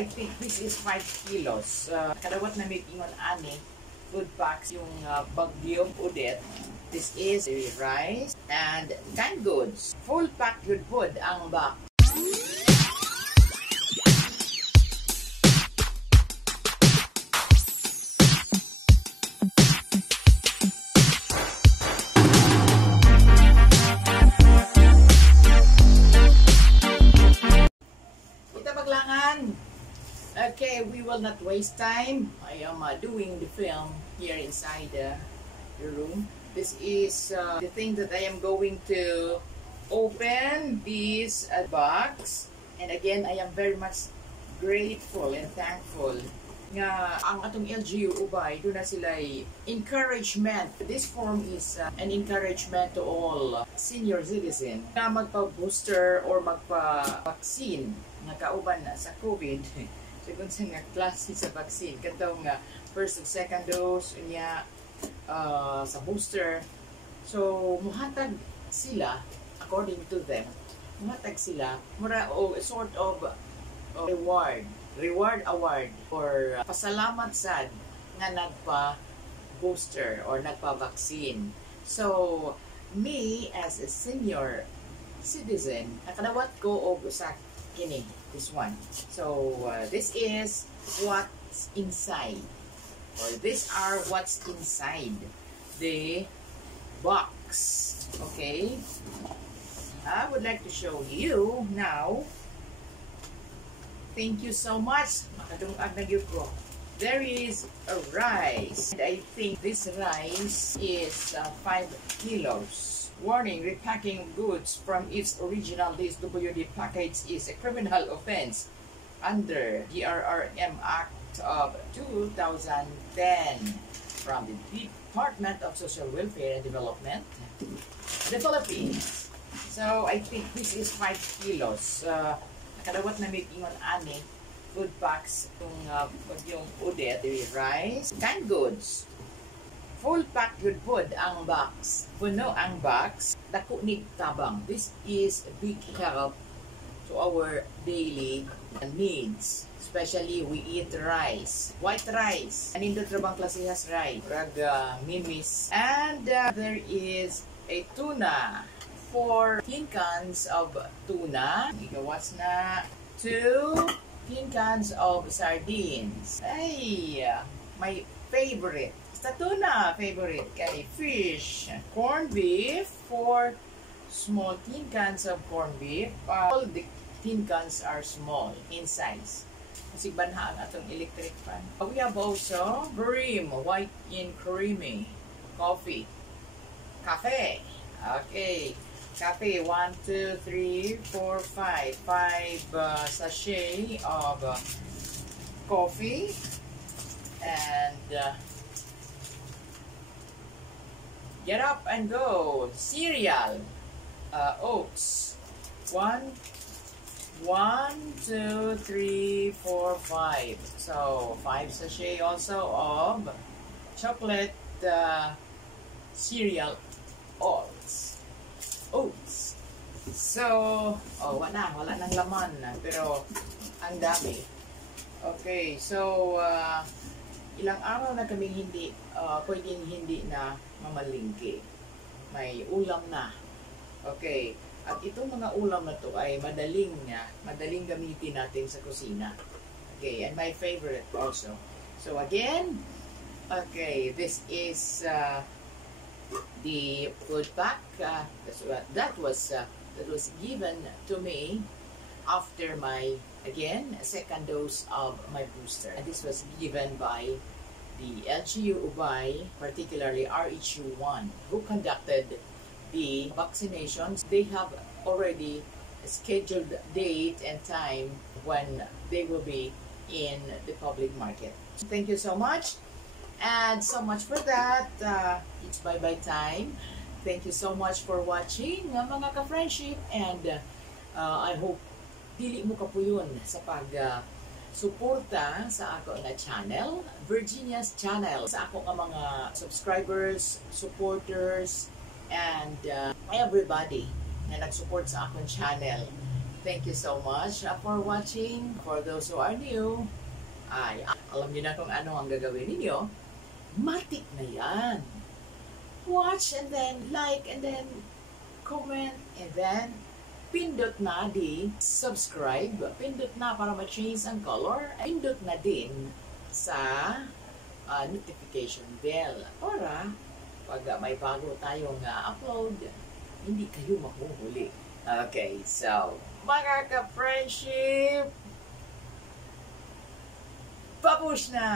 I think this is 5 kilos. Kadawat na may ingon ani, food packs yung Bagyong Odette. This is rice and canned goods. Full pack good food ang box. Okay, we will not waste time. I am doing the film here inside the room. This is the thing that I am going to open this box. And again, I am very much grateful and thankful nga ang atong LGU ubay doon na sila encouragement. This form is an encouragement to all senior citizen na magpa-booster or magpa-vaccine nga kauban na sa COVID. So kung sa nga klase sa vaccine, katong first and second dose niya sa booster. So muhatag sila, according to them, muhatag sila mura o sort of reward award or pasalamat sad nga nagpa-booster or nagpa-vaccine. So me as a senior citizen, nakadawat ko og sa kini, this one. So this is what's inside, or these are what's inside the box. Okay, I would like to show you now. Thank you so much. Makadungag na gyud ko. There is a rice, and I think this rice is 5 kilos. Warning, repacking goods from its original DSWD package is a criminal offense under DRRM Act of 2010 from the Department of Social Welfare and Development, the Philippines. So I think this is 5 kilos. Nakadawat na may ingon ani, food packs yung Odette, rice, canned goods. Full pack good food ang box. Puno ang box. Dako ni tabang. This is a big help to our daily needs. Especially we eat rice. White rice. Anindot rabang klasehas rice. Rag mimis. And there is a tuna. 4 tin cans of tuna. Igawas na. 2 tin cans of sardines. Ay, my favorite. Sa tuna, favorite kay fish. Corned beef, 4 small tin cans of corned beef. All the tin cans are small in size. Kasi banha ang atong electric fan. We have also Brim, white and creamy. Coffee. Cafe. Okay. Cafe, 1, 2, 3, 4, 5. 5 sachet of coffee. And get up and go. Cereal. Oats. 1, 2, 3, 4, 5. So 5 sachet also of chocolate cereal oats. So wala nang laman pero ang dami. Okay, so ilang araw na kami hindi pwedeng hindi na mamalingki. May ulam na. Okay. At itong mga ulam na to ay madaling gamitin natin sa kusina. Okay. And my favorite also. So again, okay, this is the food pack that was given to me after my second dose of my booster. And this was given by the LGU Ubay, particularly RHU1, who conducted the vaccinations. They have already scheduled date and time when they will be in the public market. Thank you so much, and so much for that. It's bye-bye time. Thank you so much for watching, mga ka-friendship, and I hope dili mo kapuyon sa suporta sa ako nga channel, Virginia's channel, sa ako nga mga subscribers, supporters, and everybody na nag-support sa akong channel. Thank you so much for watching. For those who are new, ay alam niyo na kung ano ang gagawin ninyo. Matik na yan. Watch and then like and then comment and then pindot na di subscribe. Pindot na para ma-change ang color. Pindot na din sa notification bell para pag may bago tayong upload, hindi kayo mahuhuli. Okay, so mga ka-friendship, papush na!